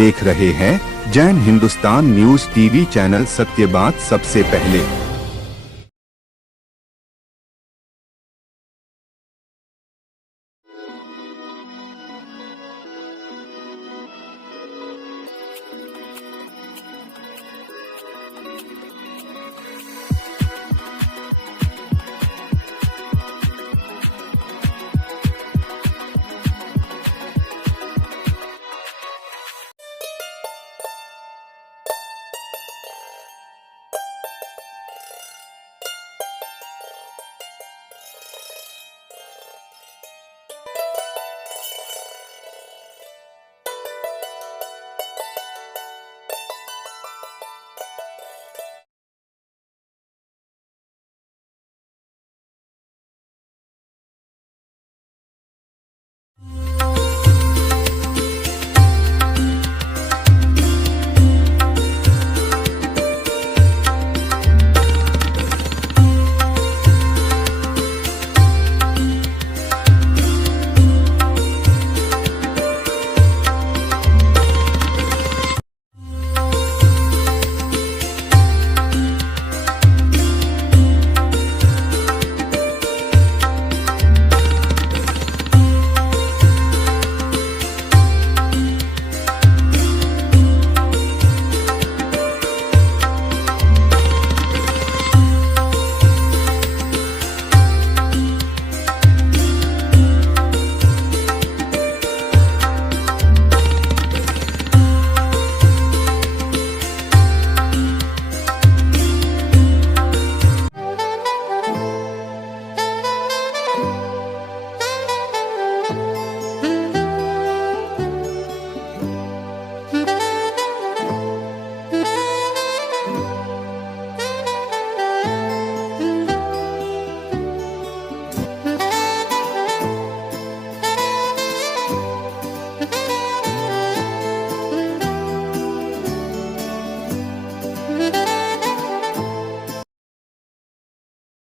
देख रहे हैं Jain Hindustan news TV channel, सत्य बात सबसे पहले।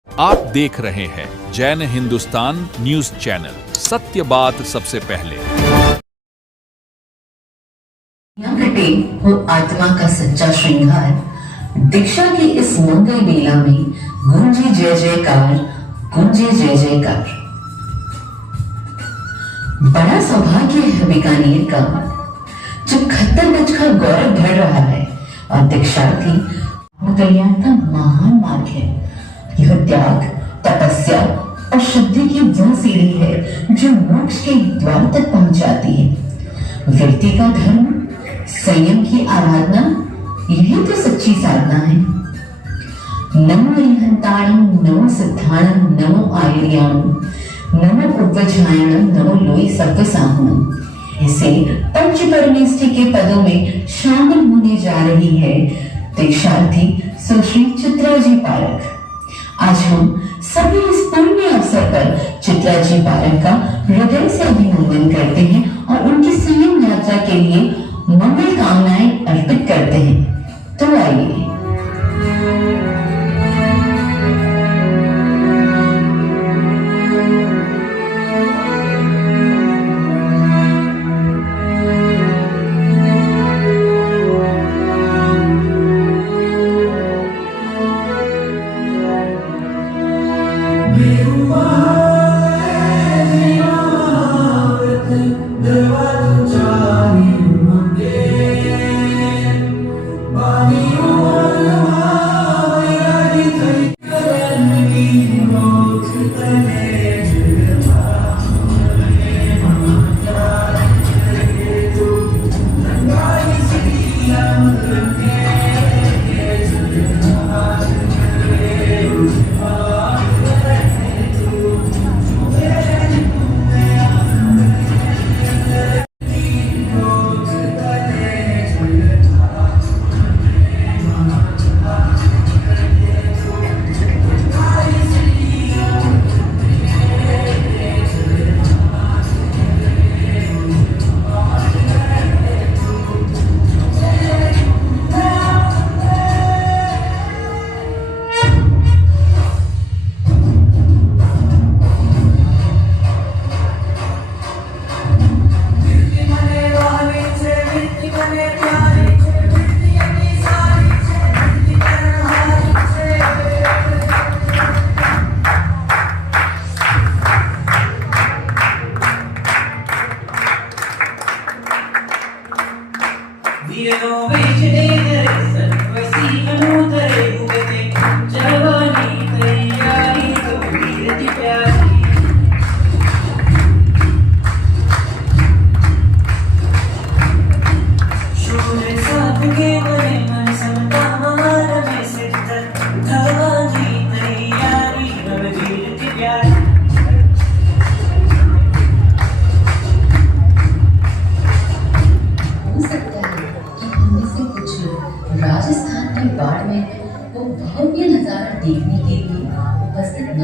आप देख रहे हैं जैन हिंदुस्तान न्यूज चैनल, सत्य बात सबसे पहले। घटे हो आत्मा का सच्चा श्रृंगार, दीक्षा की इस मंगल बेला में गूंजे जय जयकार, गूंजे जय जयकार। बड़ा सौभाग्य है बीकानेर का, जब खत्तर गज का गौरव बढ़ रहा है और दीक्षार्थी कल्याण का महान मार्ग है। यह त्याग, तपस्या और शुद्धि की वो सीढ़ी है जो मोक्ष के द्वार तक पहुंचाती है। व्यक्ति का धर्म, संयम की आराधना, यही तो सच्ची साधना है। नमो अरिहंताणं, नमो सिद्धाणं, नमो आयर्याणं, नमो उपवज्रायणं, नमो लोई सत्वसाहनम। इसे पंच परमेष्ठी के पदों में शामिल होने जा रही है दीक्षार्थी सुश्री चित्रा जी पारक। आज हम सभी इस पुण्य अवसर पर चित्रा जी पारक का हृदय से अभिनंदन करते हैं और उनकी संयम यात्रा के लिए मंगल कामनाएं अर्पित करते हैं। तो आइए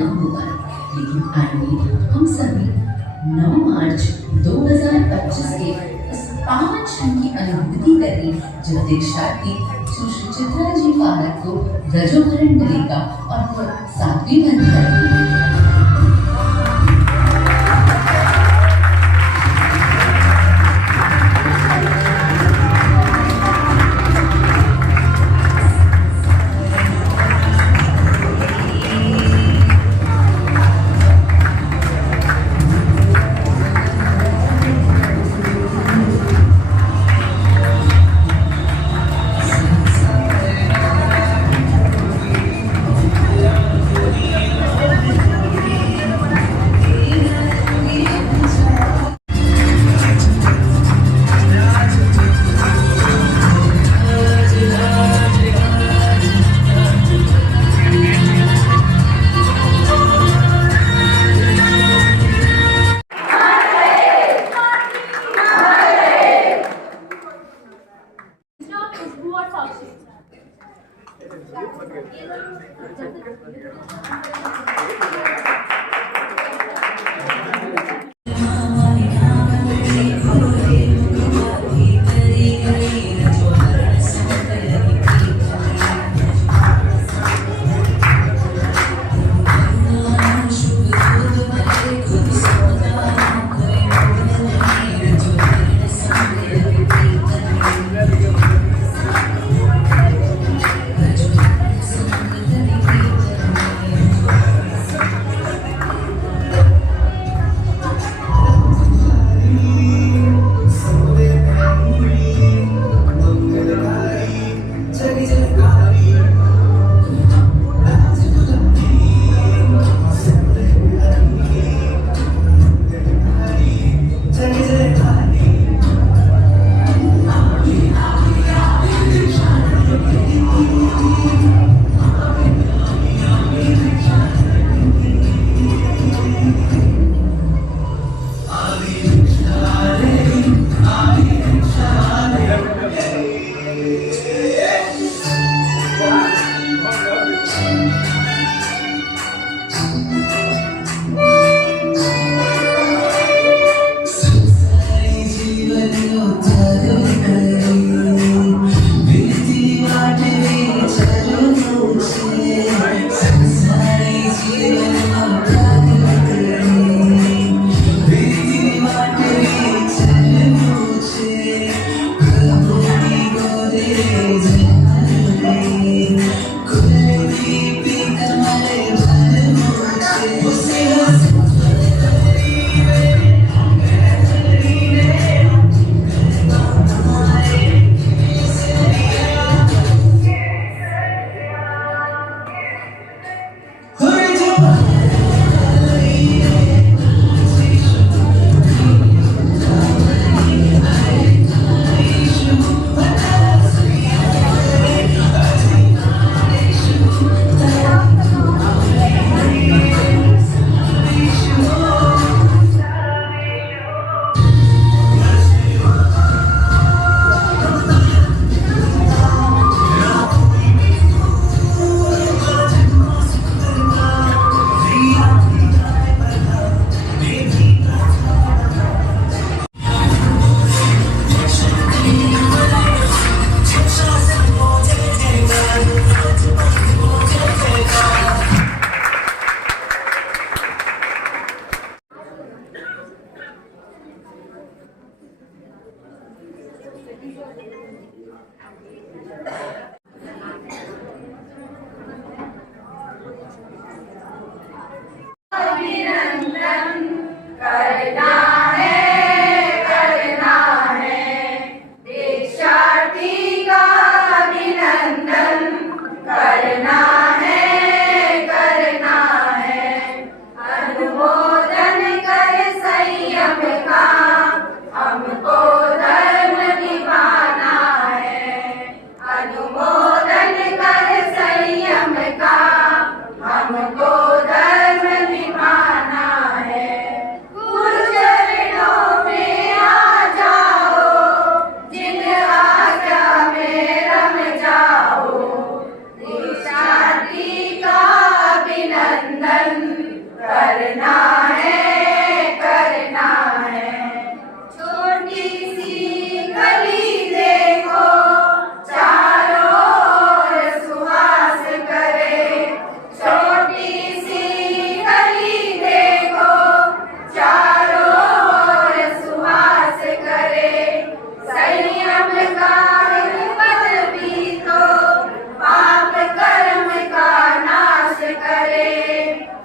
न होगा, लेकिन आइए हम सभी 9 मार्च 2025 के इस पावन क्षण की अनुभूति करें जब दीक्षार्थी सुश्री चित्रा जी पारक को रजोवरण मिलेगा और वह 7वीं बंद करेंगे।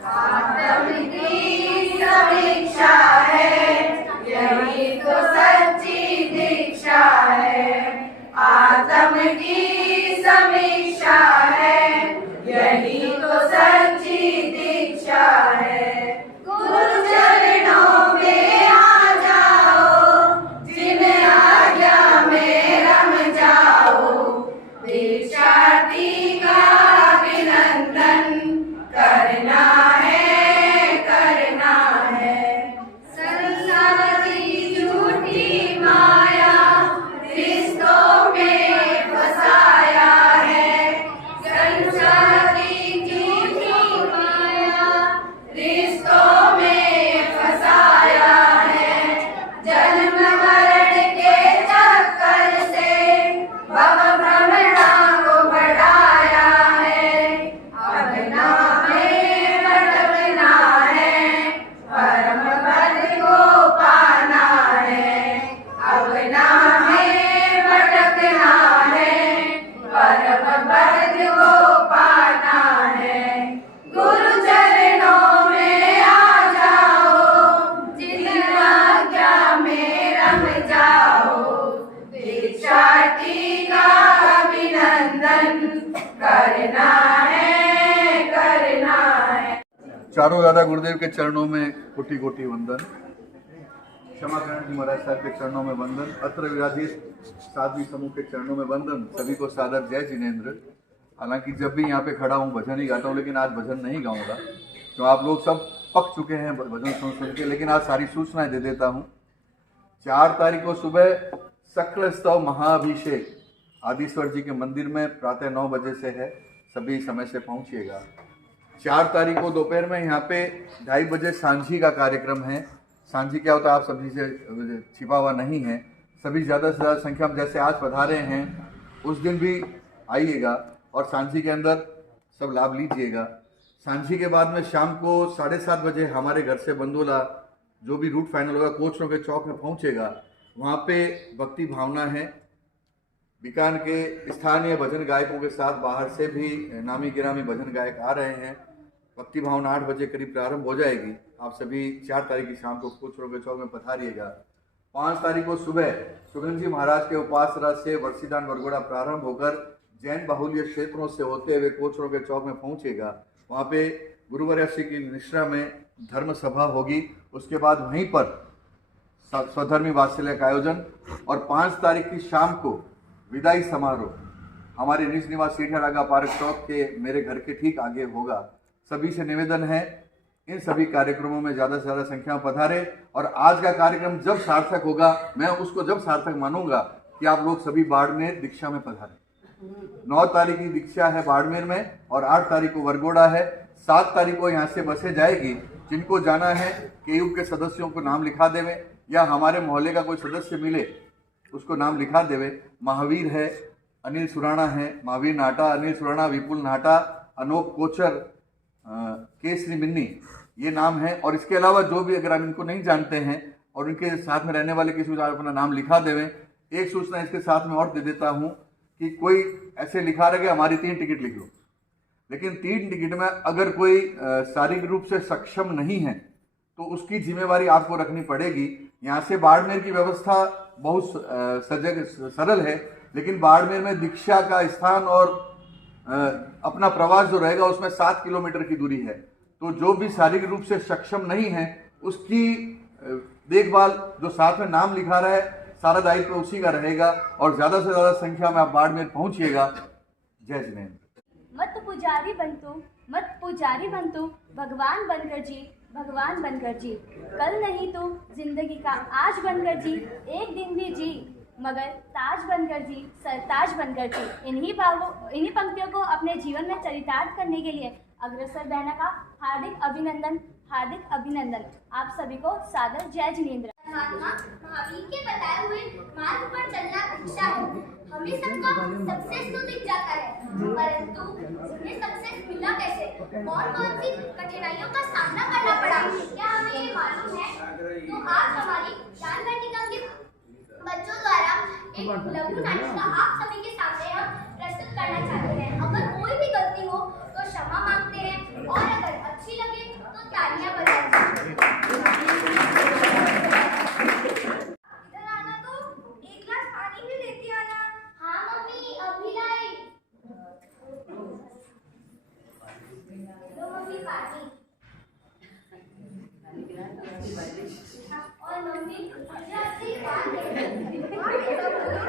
आत्म की समीक्षा है, यही तो सच्ची दीक्षा है। आत्म की समीक्षा है, यही तो सच्ची दीक्षा है। गुरु चरणों में आ जाओ, जिन आज्ञा में रम जाओ। दीक्षार्थी का अभिनंदन करना है, करना है। संसार की झूठी माया रिश्तों में फसाया है। संसार की झूठी माया रिश्तों में फसाया है। जन्म मरण के चक्कर से भव भ्रमणा को बढ़ाया है। अब ना हमें भटकना है, परम पद को पाना है। अब ना हमें भटकना है, परम पद को पाना है। गुरु चरणों में आ जाओ, जिन आज्ञा में रम जाओ। दीक्षार्थी का अभिनंदन करना है, करना है। चारों दादा गुरुदेव के चरणों में कोटि कोटि वंदन। क्षमा करण जी महाराज साहब के चरणों में वंदन। अत्र विराजित साध्वी समूह के चरणों में वंदन। सभी को सादर जय जिनेन्द्र। हालांकि जब भी यहाँ पे खड़ा हूँ भजन ही गाता हूँ, लेकिन आज भजन नहीं गाऊंगा। तो आप लोग सब पक चुके हैं भजन सुन के, लेकिन आज सारी सूचनाएं दे देता हूँ। 4 तारीख को सुबह सकल स्तव महाअभिषेक आदिश्वर जी के मंदिर में प्रातः 9 बजे से है। सभी समय से पहुंचिएगा। 4 तारीख को दोपहर में यहाँ पे 2:30 बजे सांझी का कार्यक्रम है। सांझी क्या होता है आप सभी से छिपा हुआ नहीं है। सभी ज़्यादा से ज़्यादा संख्या में जैसे आज पधारे हैं उस दिन भी आइएगा और सांझी के अंदर सब लाभ लीजिएगा। सांझी के बाद में शाम को 7:30 बजे हमारे घर से बंदोला जो भी रूट फाइनल होगा कोचरों के चौक में पहुँचेगा। वहाँ पे भक्ति भावना है। बीकान के स्थानीय भजन गायकों के साथ बाहर से भी नामी गिरामी भजन गायक आ रहे हैं। भक्ति भावना 8 बजे करीब प्रारंभ हो जाएगी। आप सभी 4 तारीख की शाम को कोचरों के चौक में पधारिएगा। 5 तारीख को सुबह सुगंध जी महाराज के उपासना से वर्षीदान वरघोड़ा प्रारंभ होकर जैन बाहुल्य क्षेत्रों से होते हुए कोचरों के चौक में पहुंचेगा। वहाँ पे गुरुवर्य श्री की निश्रा में धर्म सभा होगी। उसके बाद वहीं पर स्वधर्मी वात्सल्य का आयोजन और 5 तारीख की शाम को विदाई समारोह हमारे निज निवास सीठारागा पार्क चौक के मेरे घर के ठीक आगे होगा। सभी से निवेदन है इन सभी कार्यक्रमों में ज़्यादा से ज़्यादा संख्या में पधारे। और आज का कार्यक्रम जब सार्थक होगा मैं उसको जब सार्थक मानूंगा कि आप लोग सभी बाड़मेर दीक्षा में पधारें। 9 तारीख की दीक्षा है बाड़मेर में और 8 तारीख को वरघोड़ा है। 7 तारीख को यहाँ से बसें जाएगी। जिनको जाना है केयू के सदस्यों को नाम लिखा देवे या हमारे मोहल्ले का कोई सदस्य मिले उसको नाम लिखा देवे। महावीर है, अनिल सुराणा है, महावीर नाटा, अनिल सुराणा, विपुल नाटा, अनोप कोचर, केसरी मिन्नी, ये नाम है। और इसके अलावा जो भी अगर आप इनको नहीं जानते हैं और उनके साथ में रहने वाले किसी को अपना नाम लिखा देवें। एक सूचना इसके साथ में और दे देता हूँ कि कोई ऐसे लिखा रहे हमारी 3 टिकट लिख लो, लेकिन 3 टिकट में अगर कोई शारीरिक रूप से सक्षम नहीं है तो उसकी जिम्मेवारी आपको रखनी पड़ेगी। यहाँ से बाड़मेर की व्यवस्था बहुत सरल है, लेकिन बाड़मेर में दीक्षा का स्थान और अपना प्रवास जो रहेगा उसमें 7 किलोमीटर की दूरी है। तो जो भी शारीरिक रूप से सक्षम नहीं है उसकी देखभाल जो साथ में नाम लिखा रहा है सारा दायित्व उसी का रहेगा। और ज़्यादा से ज़्यादा संख्या में आप बाड़मेर पहुँचिएगा। जय जिनेन्द्र। मत पुजारी बनतु, मत पुजारी बनतु, भगवान बनकर जी, भगवान बनकर जी। कल नहीं तो जिंदगी का आज बनकर जी, एक दिन भी जी मगर ताज बनकर जी, सरताज बनकर जी। इन्हीं पंक्तियों को अपने जीवन में चरितार्थ करने के लिए अग्रसर बहना का हार्दिक अभिनंदन, हार्दिक अभिनंदन। आप सभी को सादर जय जिनेन्द्र। महात्मा महावीर के बताए हुए मार्ग पर चलना दीक्षा है। हमें सबको सक्सेस तो दिख जाता है, परंतु हमें सक्सेस मिला कैसे, कौन कौन सी कठिनाइयों का सामना करना पड़ा, क्या हमें ये मालूम है? तो आज हमारी ज्ञान वाटिका के बच्चों द्वारा एक लघु नाटिका आप सभी के सामने हम प्रस्तुत करना चाहते हैं। अगर कोई भी गलती हो तो क्षमा मांगते हैं और अगर अच्छी लगे तो तालियां बजाते हैं। इधर आना तो एक गिलास पानी भी लेती आना। हाँ मम्मी अभी लाई। लो मम्मी पानी। और मम्मी मुझे आपसे एक बात कहनी है। हाँ बेटा बोलो।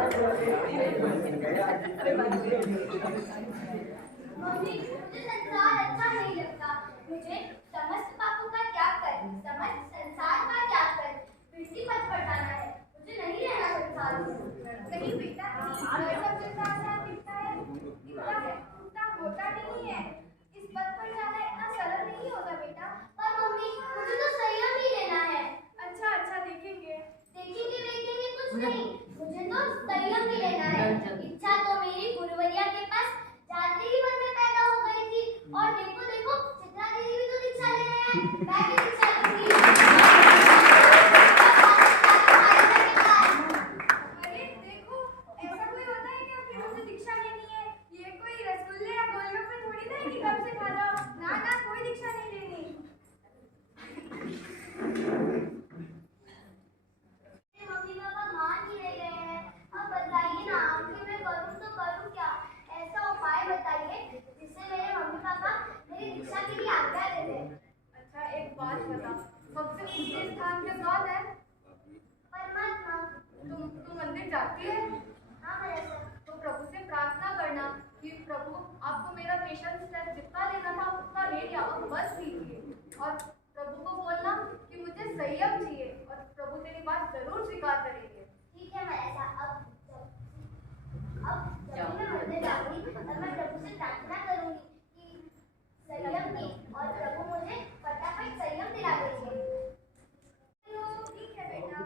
मम्मी मुझे संसार अच्छा नहीं लगता। मुझे समस्त पापों का त्याग कर समस्त संसार का त्याग कर पृथ्वी पर पटाना है। मुझे नहीं रहना संसार में। नहीं बेटा ये सब जैसा आसान दिखता है इतना होता नहीं है। इस पद पर जाना इतना सरल नहीं होता बेटा। पर मम्मी मुझे तो संयम ही लेना है। अच्छा देखेंगे कुछ नहीं। मुझे तो संयम ही लेना है। इच्छा तो मेरी गुरुवरिया के पास जाते ही मन में पैदा हो गई थी। और देखो चित्रा दीदी भी तो दीक्षा ले रहे हैं। मैं भी दीक्षा लूंगी। अरे देखो ऐसा कोई होता है क्या कि मुझे दीक्षा लेनी है? ये कोई रसगुल्ले या गोलगप्पे थोड़ी ना है कि कब से खा रहा हूँ। ना कोई दीक्षा नहीं लेनी। मम्मी पापा मान ही नहीं रहे हैं। अब बताइए ना आखिर मैं करूँ तो करूँ क्या? ऐसा उपाय बताइए जिससे मेरे मम्मी पापा मेरी दीक्षा के लिए आज्ञा दे दें। अच्छा एक बात बता, सबसे ऊंचे स्थान पे कौन है? परमात्मा। तुम मंदिर जाती है? हाँ भैया। तो प्रभु से प्रार्थना करना कि प्रभु आपको मेरा पेशेंस टेस्ट जितना लेना था उतना ले लिया, अब बस कीजिए। और प्रभु को बोलना कि मुझे संयम चाहिए और प्रभु तेरी बात जरूर स्वीकार करेंगे। ठीक है मैं ऐसा अब जब मैं मंदिर जाऊंगी तब मैं प्रभु से प्रार्थना करूंगी कि संयम की और प्रभु मुझे फटाफट संयम दिला दीजिए। ठीक है बेटा।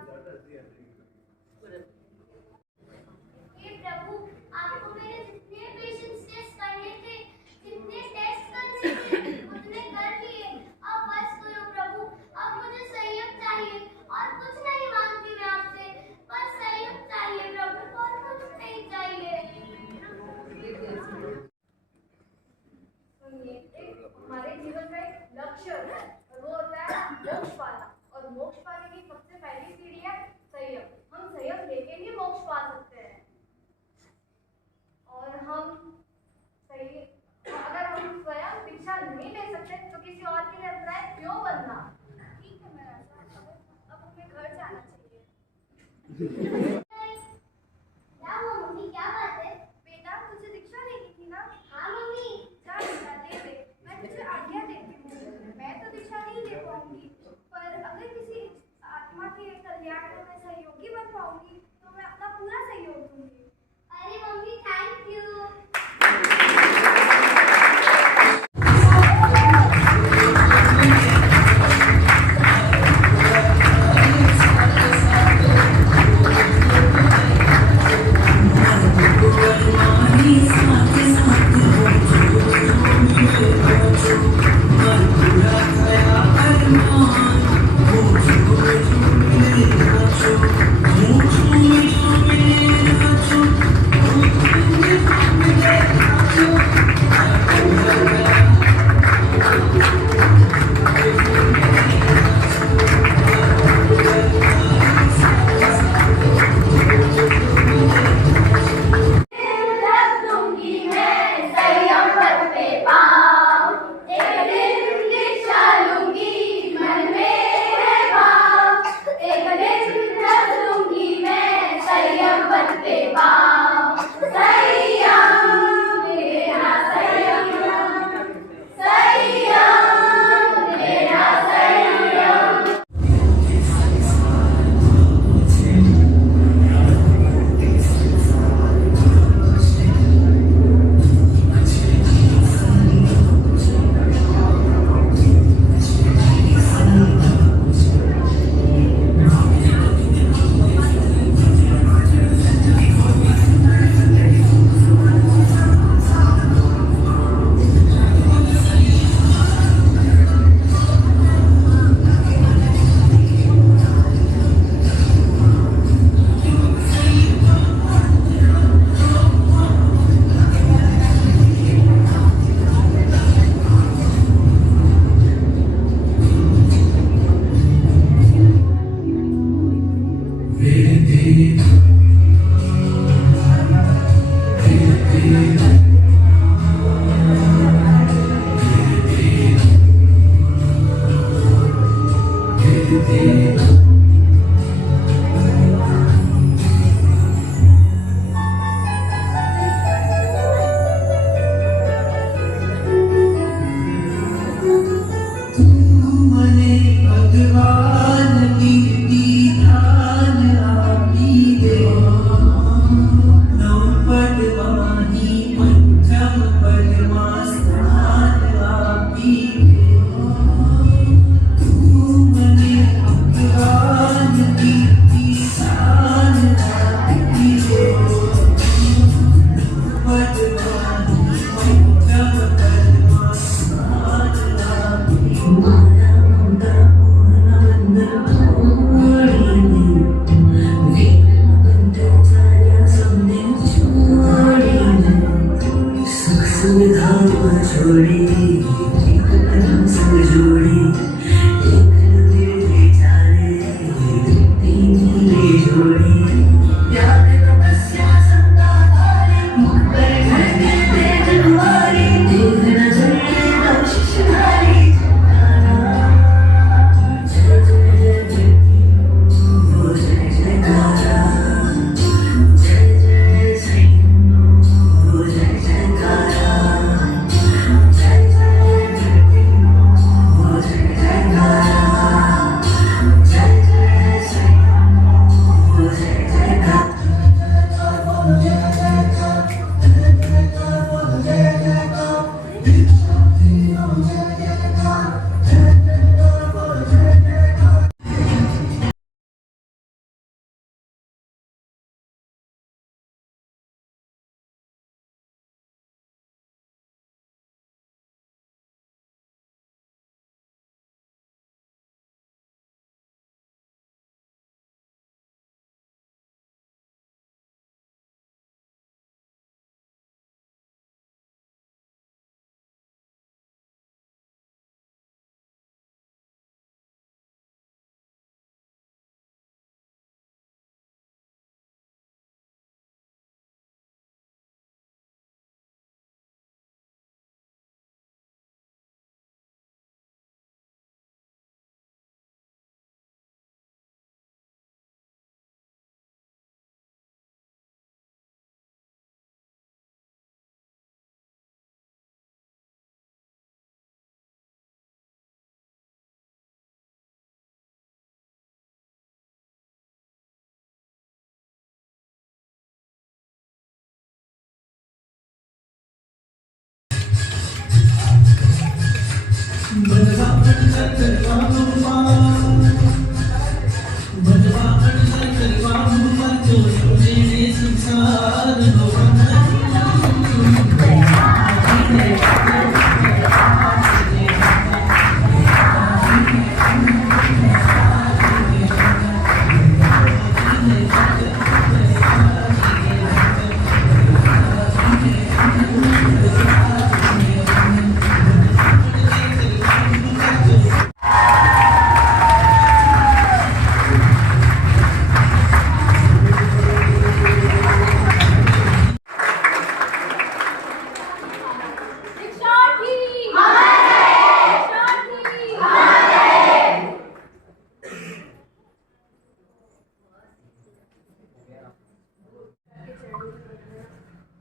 हे प्रभु आपको मेरे जितने पेशेंस टेस्ट करने थे जितने टेस्ट करने थे उतने कर लिए। अब बस करो प्रभु। अब मुझे संयम चाहिए और कुछ नहीं मांगती मैं आपसे। बस संयम चाहिए प्रभु और कुछ नहीं चाहिए। हमारे जीवन का एक लक्ष्य है और वो होता है मोक्ष पाना। और मोक्ष पाने की सबसे पहली सीढ़ी है संयम। हम संयम लेके ही मोक्ष पा सकते हैं। और अगर हम स्वयं दीक्षा नहीं ले सकते तो किसी और के लिए अभिप्राय क्यों बनना? ठीक है मैं अब हमें घर जाना चाहिए। क्या हुआ मम्मी क्या बात है? बेटा तुझे दीक्षा लेनी थी ना? हाँ मम्मी। जा बेटा ले ले। मैं तुझे आज्ञा देती हूँ। मैं तो दीक्षा नहीं ले पाऊंगी पर अगर किसी आत्मा के कल्याण में मैं सहयोगी बन पाऊंगी तो मैं अपना पूरा सहयोग दूंगी। अरे मम्मी थैंक यू। Oh,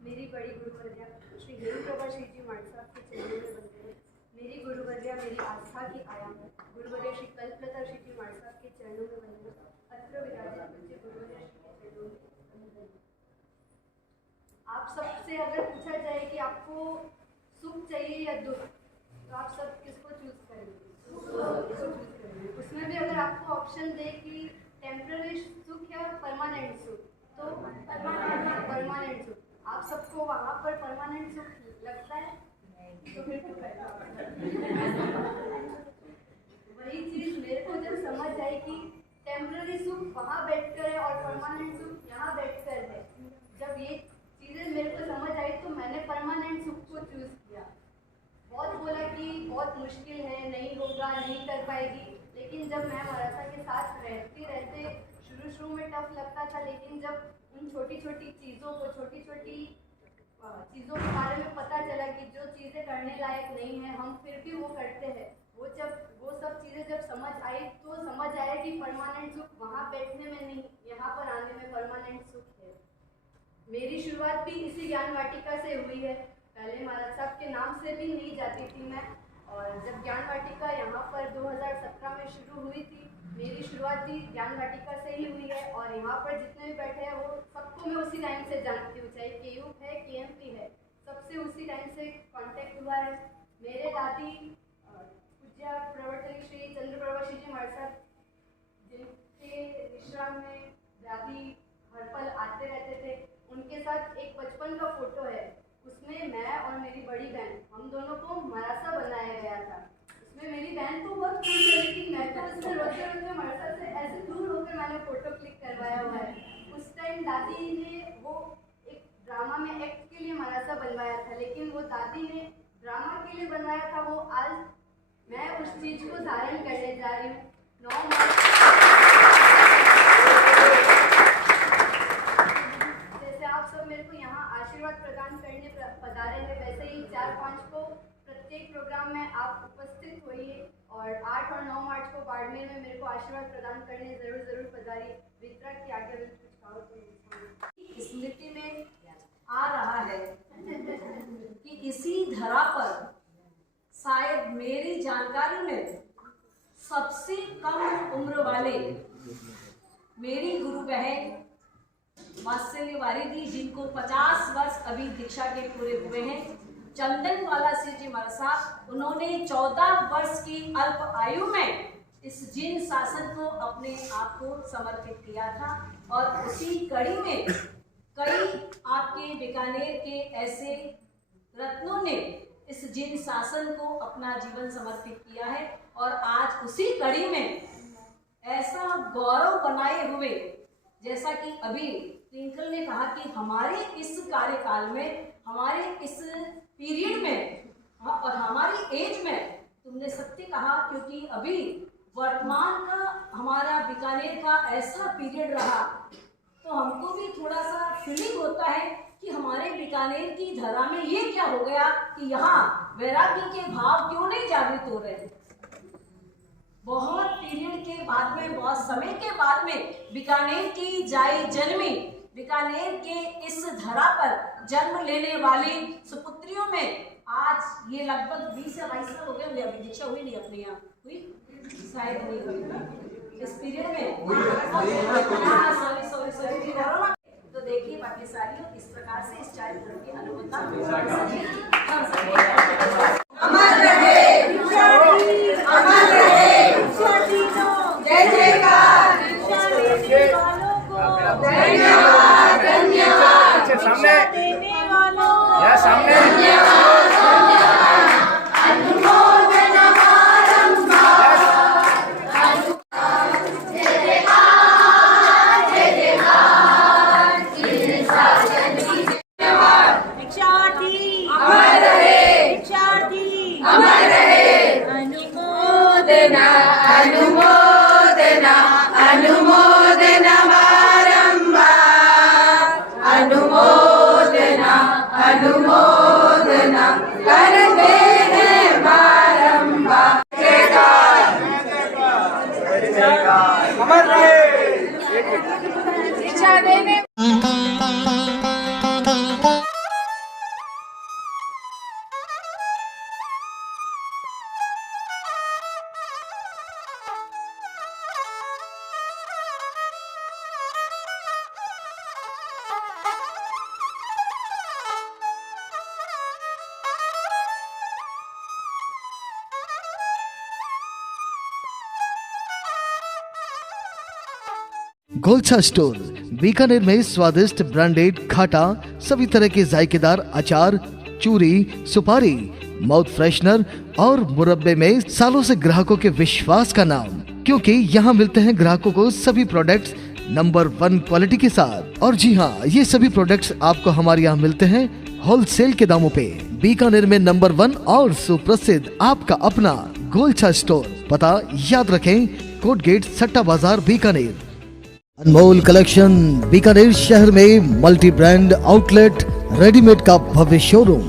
मेरी बड़ी गुरुवर्या श्री गुरुप्रभा श्री जी मानसा के चरणों में बंदे मेरी गुरुवर्या मेरी आस्था की आया है गुरुवर्या श्री कल्पलता श्री जी मानसा के चरणों में बंदे अत्र विराजित पूज्य गुरुवर्या श्री के चरणों में बंदे। आप सबसे अगर पूछा जाए कि आपको सुख चाहिए या दुख तो आप सब किसको चूज करेंगे? उसमें भी अगर आपको ऑप्शन दे कि टेम्पररी सुख या परमानेंट सुख तो परमानेंट सुख। आप सबको वहाँ पर परमानेंट सुख लगता है? तो फिर तो वही चीज मेरे को जब समझ आई कि टेम्पररी सुख वहाँ बैठकर है और परमानेंट सुख यहाँ बैठकर है, जब ये चीजें मेरे को समझ आई तो मैंने परमानेंट सुख को चूज किया। बहुत बोला कि बहुत मुश्किल है, नहीं होगा, नहीं कर पाएगी, लेकिन जब मैं मराठा के साथ रहते शुरू में टफ लगता था, लेकिन जब उन छोटी छोटी चीज़ों के बारे में पता चला कि जो चीज़ें करने लायक नहीं है हम फिर भी वो करते हैं, वो सब चीज़ें जब समझ आई तो समझ आया परमानेंट सुख वहाँ बैठने में नहीं, यहाँ पर आने में परमानेंट सुख है। मेरी शुरुआत भी इसी ज्ञान वाटिका से हुई है। पहले महाराज साहब के नाम से भी नहीं जाती थी मैं, और जब ज्ञान वाटिका यहाँ पर 2017 में शुरू हुई थी, मेरी शुरुआत भी ज्ञान वाटिका से ही हुई है। और यहाँ पर जितने भी बैठे हैं वो सबको मैं उसी टाइम से जानती हूँ, चाहे केयूप है केएमपी है, सबसे उसी टाइम से कांटेक्ट हुआ है। मेरे दादी पूज्य प्रवर्तक श्री चंद्रप्रभा श्री जी महाराज साहब, जिनके विश्राम में दादी हर पल आते रहते थे, उनके साथ एक बचपन का फोटो है। उसमें मैं और मेरी बड़ी बहन, हम दोनों को मरासा बनाया गया था। उसमें मेरी बहन तो बहुत खुश है, लेकिन मैं तो उसमें रोते रोते मरासा से ऐसे दूर होकर मैंने फोटो क्लिक करवाया हुआ है। उस टाइम दादी ने वो एक ड्रामा में एक्ट के लिए मरासा बनवाया था, लेकिन वो दादी ने ड्रामा के लिए बनवाया था, वो आज मैं उस चीज को धारण करने जा रही हूँ। 9 मार्च जैसे आप सब मेरे को यहाँ आशीर्वाद प्रदान करने पधारे हैं, वैसे ही 4-5 को प्रत्येक प्रोग्राम में आप उपस्थित होइए, और 8 और 9 मार्च को बाड़मेर में मेरे को आशीर्वाद प्रदान करने जरूर पधारिए। वितरक की आज्ञा में कुछ कहो तो स्मृति में आ रहा है कि इसी धरा पर शायद मेरी जानकारी में सबसे कम उम्र वाले मेरी गुरु बहन वात्सल्य वारिदी, जिनको 50 वर्ष अभी दीक्षा के पूरे हुए हैं, चंदन वाला सिंह जी महाराज साहब, उन्होंने 14 वर्ष की अल्प आयु में इस जिन शासन को अपने आप को समर्पित किया था। और उसी कड़ी में कई आपके बीकानेर के ऐसे रत्नों ने इस जिन शासन को अपना जीवन समर्पित किया है। और आज उसी कड़ी में ऐसा गौरव बनाए हुए, जैसा कि अभी ट्विंकल ने कहा कि हमारे इस कार्यकाल में, हमारे इस पीरियड में और हमारी एज में, तुमने सत्य कहा, क्योंकि अभी वर्तमान का हमारा बीकानेर का ऐसा पीरियड रहा, तो हमको भी थोड़ा सा फीलिंग होता है कि हमारे बीकानेर की धरा में ये क्या हो गया कि यहाँ वैराग्य के भाव क्यों नहीं जागृत हो रहे। बहुत पीरियड के बाद में, बहुत समय के बाद में बीकानेर की जाई जन्मी, बीकानेर के इस धरा पर जन्म लेने वाली सुपुत्रियों में आज ये लगभग 20 या 22 साल हो गए होंगे, अभी दीक्षा हुई नहीं अपने यहाँ, हुई शायद नहीं हुई इस पीरियड में। सॉरी तो देखिए बाकी सारी इस प्रकार से इस चारित्र की अनुमता अमर रहे, अमर रहे, जय जयकार, धन्यवाद धन्यवाद, सामने या सामने अनुमोदना अनुमोदना बारंबार, अनुमोदना अनुमोदना करते हैं बारंबार। अमर रहे। दीक्षा देने गोलछा स्टोर बीकानेर में स्वादिष्ट ब्रांडेड खाटा, सभी तरह के जायकेदार अचार, चूरी, सुपारी, माउथ फ्रेशनर और मुरब्बे में सालों से ग्राहकों के विश्वास का नाम, क्योंकि यहाँ मिलते हैं ग्राहकों को सभी प्रोडक्ट्स नंबर 1 क्वालिटी के साथ। और जी हाँ, ये सभी प्रोडक्ट्स आपको हमारे यहाँ मिलते हैं होलसेल के दामों पे। बीकानेर में नंबर 1 और सुप्रसिद्ध आपका अपना गोलछा स्टोर, पता याद रखें, कोट गेट, सट्टा बाजार, बीकानेर। अनमोल कलेक्शन बीकानेर शहर में मल्टी ब्रांड आउटलेट, रेडीमेड का भव्य शोरूम,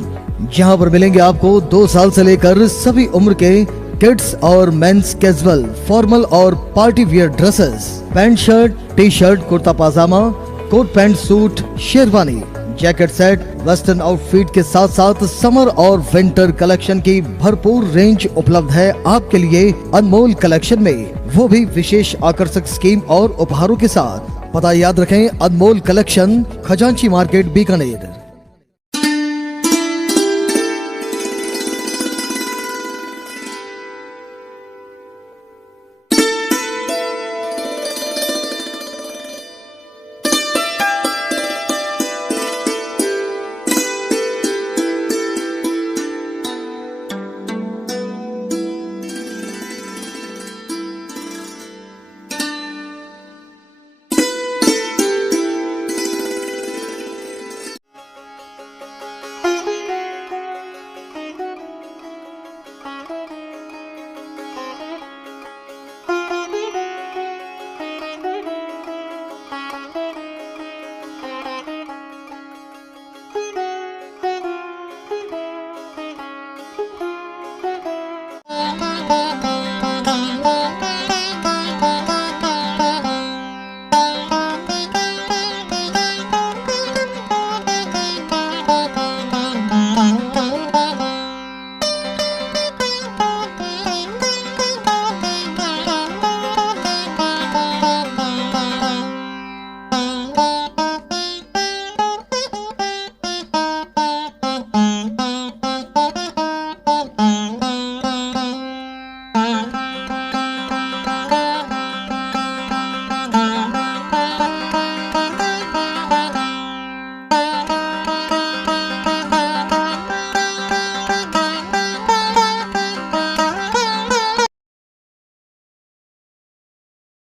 जहां पर मिलेंगे आपको 2 साल से लेकर सभी उम्र के किड्स और मेंस कैजुअल, फॉर्मल और party wear dresses, pant shirt, T shirt, kurta pajama, coat pant suit, sherwani, jacket set, western outfit के साथ साथ समर और विंटर कलेक्शन की भरपूर रेंज उपलब्ध है आपके लिए अनमोल कलेक्शन में, वो भी विशेष आकर्षक स्कीम और उपहारों के साथ। पता याद रखें, अनमोल कलेक्शन, खजांची मार्केट, बीकानेर।